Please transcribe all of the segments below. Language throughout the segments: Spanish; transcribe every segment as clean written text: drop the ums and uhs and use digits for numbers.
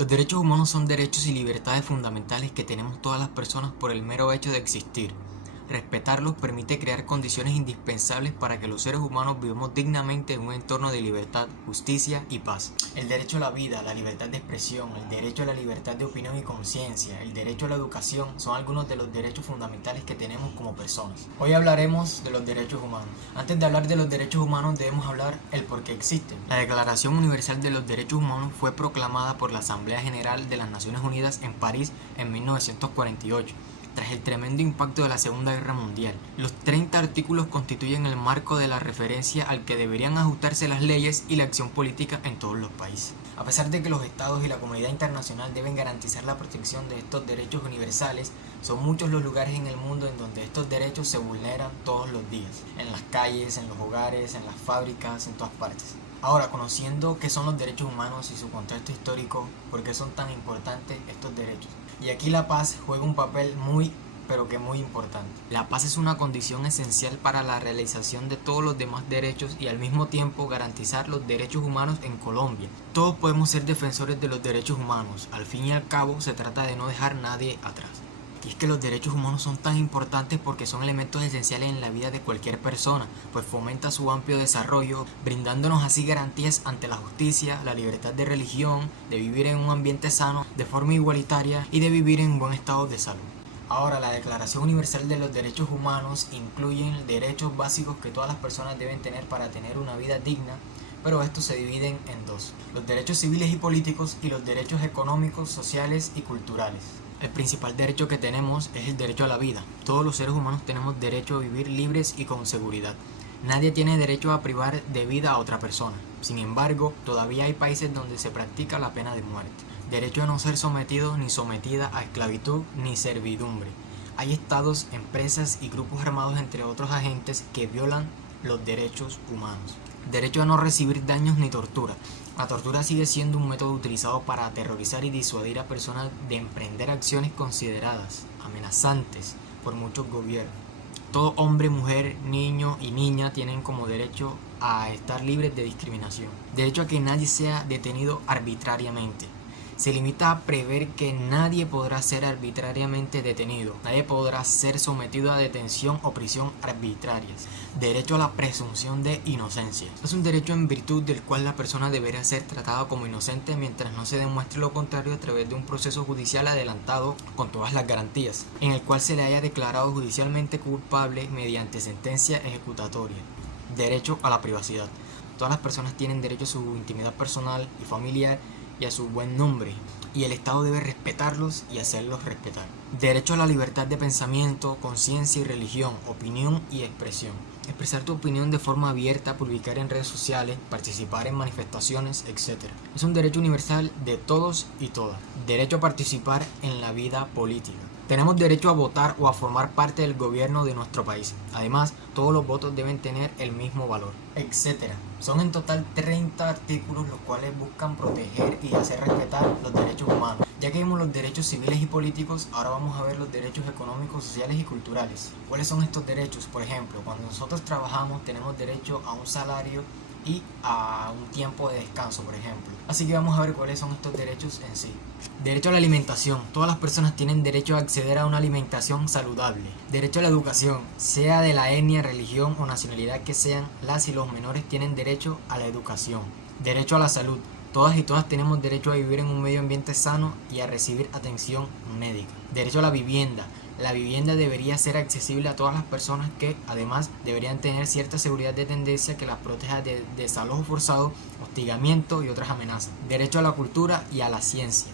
Los derechos humanos son derechos y libertades fundamentales que tenemos todas las personas por el mero hecho de existir. Respetarlos permite crear condiciones indispensables para que los seres humanos vivamos dignamente en un entorno de libertad, justicia y paz. El derecho a la vida, la libertad de expresión, el derecho a la libertad de opinión y conciencia, el derecho a la educación son algunos de los derechos fundamentales que tenemos como personas. Hoy hablaremos de los derechos humanos. Antes de hablar de los derechos humanos debemos hablar el por qué existen. La Declaración Universal de los Derechos Humanos fue proclamada por la Asamblea General de las Naciones Unidas en París en 1948. Tras el tremendo impacto de la Segunda Guerra Mundial. Los 30 artículos constituyen el marco de la referencia al que deberían ajustarse las leyes y la acción política en todos los países. A pesar de que los estados y la comunidad internacional deben garantizar la protección de estos derechos universales, son muchos los lugares en el mundo en donde estos derechos se vulneran todos los días, en las calles, en los hogares, en las fábricas, en todas partes. Ahora, conociendo qué son los derechos humanos y su contexto histórico, ¿por qué son tan importantes estos derechos? Y aquí la paz juega un papel muy importante. La paz es una condición esencial para la realización de todos los demás derechos y al mismo tiempo garantizar los derechos humanos en Colombia. Todos podemos ser defensores de los derechos humanos, al fin y al cabo se trata de no dejar a nadie atrás. Y es que los derechos humanos son tan importantes porque son elementos esenciales en la vida de cualquier persona, pues fomenta su amplio desarrollo, brindándonos así garantías ante la justicia, la libertad de religión, de vivir en un ambiente sano, de forma igualitaria y de vivir en buen estado de salud. Ahora, la Declaración Universal de los Derechos Humanos incluye derechos básicos que todas las personas deben tener para tener una vida digna, pero estos se dividen en dos: los derechos civiles y políticos y los derechos económicos, sociales y culturales. El principal derecho que tenemos es el derecho a la vida. Todos los seres humanos tenemos derecho a vivir libres y con seguridad. Nadie tiene derecho a privar de vida a otra persona. Sin embargo, todavía hay países donde se practica la pena de muerte. Derecho a no ser sometido ni sometida a esclavitud ni servidumbre. Hay estados, empresas y grupos armados, entre otros agentes, que violan los derechos humanos. Derecho a no recibir daños ni tortura. La tortura sigue siendo un método utilizado para aterrorizar y disuadir a personas de emprender acciones consideradas amenazantes por muchos gobiernos. Todo hombre, mujer, niño y niña tienen como derecho a estar libres de discriminación. Derecho a que nadie sea detenido arbitrariamente. Se limita a prever que nadie podrá ser arbitrariamente detenido, nadie podrá ser sometido a detención o prisión arbitrarias. Derecho a la presunción de inocencia. Es un derecho en virtud del cual la persona deberá ser tratada como inocente mientras no se demuestre lo contrario a través de un proceso judicial adelantado con todas las garantías, en el cual se le haya declarado judicialmente culpable mediante sentencia ejecutatoria. Derecho a la privacidad. Todas las personas tienen derecho a su intimidad personal y familiar y a su buen nombre, y el Estado debe respetarlos y hacerlos respetar. Derecho a la libertad de pensamiento, conciencia y religión, opinión y expresión. Expresar tu opinión de forma abierta, publicar en redes sociales, participar en manifestaciones, etc. Es un derecho universal de todos y todas. Derecho a participar en la vida política. Tenemos derecho a votar o a formar parte del gobierno de nuestro país. Además, todos los votos deben tener el mismo valor, etc. Son en total 30 artículos los cuales buscan proteger y hacer respetar los derechos humanos. Ya que vimos los derechos civiles y políticos, ahora vamos a ver los derechos económicos, sociales y culturales. ¿Cuáles son estos derechos? Por ejemplo, cuando nosotros trabajamos tenemos derecho a un salario y a un tiempo de descanso, por ejemplo. Así que vamos a ver cuáles son estos derechos en sí. Derecho a la alimentación. Todas las personas tienen derecho a acceder a una alimentación saludable. Derecho a la educación. Sea de la etnia, religión o nacionalidad que sean, las y los menores tienen derecho a la educación. Derecho a la salud. Todas y todas tenemos derecho a vivir en un medio ambiente sano y a recibir atención médica. Derecho a la vivienda. La vivienda debería ser accesible a todas las personas que, además, deberían tener cierta seguridad de tendencia que las proteja de desalojo forzado, hostigamiento y otras amenazas. Derecho a la cultura y a la ciencia.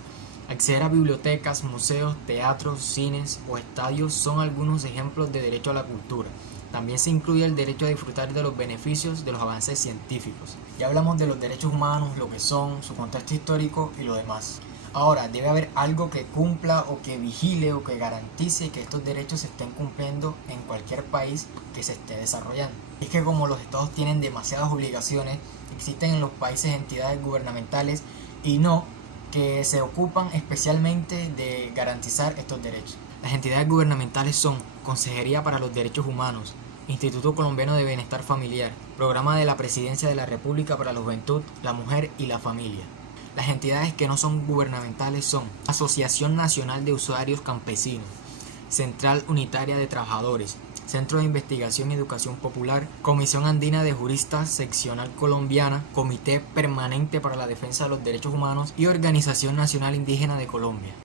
Acceder a bibliotecas, museos, teatros, cines o estadios son algunos ejemplos de derecho a la cultura. También se incluye el derecho a disfrutar de los beneficios de los avances científicos. Ya hablamos de los derechos humanos, lo que son, su contexto histórico y lo demás. Ahora, debe haber algo que cumpla o que vigile o que garantice que estos derechos se estén cumpliendo en cualquier país que se esté desarrollando. Es que como los estados tienen demasiadas obligaciones, existen en los países entidades gubernamentales y no que se ocupan especialmente de garantizar estos derechos. Las entidades gubernamentales son Consejería para los Derechos Humanos, Instituto Colombiano de Bienestar Familiar, Programa de la Presidencia de la República para la Juventud, la Mujer y la Familia. Las entidades que no son gubernamentales son Asociación Nacional de Usuarios Campesinos, Central Unitaria de Trabajadores, Centro de Investigación y Educación Popular, Comisión Andina de Juristas Seccional Colombiana, Comité Permanente para la Defensa de los Derechos Humanos y Organización Nacional Indígena de Colombia.